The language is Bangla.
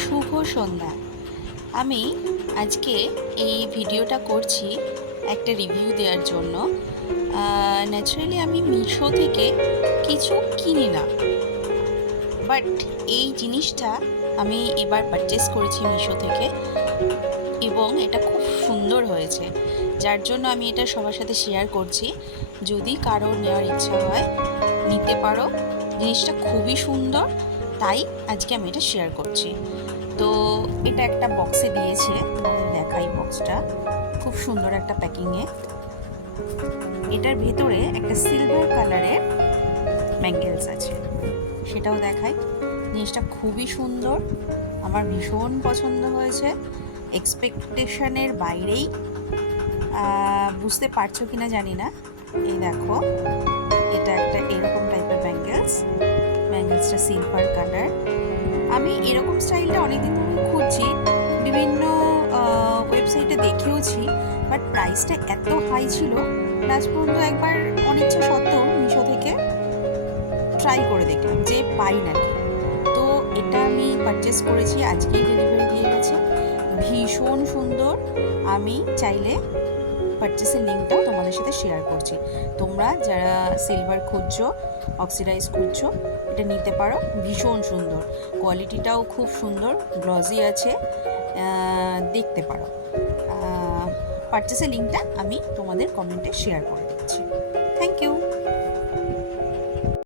শুভ সন্ধ্যা। আমি আজকে এই ভিডিওটা করছি একটা রিভিউ দেওয়ার জন্য। ন্যাচারালি আমি মিশো থেকে কিছু কিনি না, বাট এই জিনিসটা আমি এবার পারচেস করেছি মিশো থেকে এবং এটা খুব সুন্দর হয়েছে, যার জন্য আমি এটা সবার সাথে শেয়ার করছি। যদি কারো নেওয়ার ইচ্ছা হয় নিতে পারো, জিনিসটা খুবই সুন্দর, তাই আজকে আমি এটা শেয়ার করছি। তো এটা একটা বক্সে দিয়েছে, দেখাই বক্সটা খুব সুন্দর একটা প্যাকিংয়ে। এটার ভেতরে একটা সিলভার কালারের ব্যাঙ্গেলস আছে, সেটাও দেখাই। জিনিসটা খুবই সুন্দর, আমার ভীষণ পছন্দ হয়েছে, এক্সপেকটেশনের বাইরেই। বুঝতে পারছো কিনা জানি না, এই দেখো এটা একটা এরকম টাইপের ব্যাঙ্গেলসটা সিলভার কালার। আমি এরকম স্টাইলটা অনেকদিন ধরে খুঁজছি, বিভিন্ন ওয়েবসাইটে দেখেওছি, বাট প্রাইসটা এত হাই ছিল, লাস্ট পর্যন্ত একবার অনিচ্ছা সত্ত্বেও মিশো থেকে ট্রাই করে দেখলাম যে পাই নাকি। তো এটা আমি পারচেস করেছি, আজকেই ডেলিভারি দিয়ে গেছে, ভীষণ সুন্দর। আমি চাইলে পারচেসের লিঙ্কটাও তোমাদের সাথে শেয়ার করছি। তোমরা যারা সিলভার খুঁজছো, অক্সিডাইজ খুঁজছো, এটা নিতে পারো, ভীষণ সুন্দর, কোয়ালিটিটাও খুব সুন্দর, গ্লজি আছে, দেখতে পারো। পারচেসের লিঙ্কটা আমি তোমাদের কমেন্টে শেয়ার করব।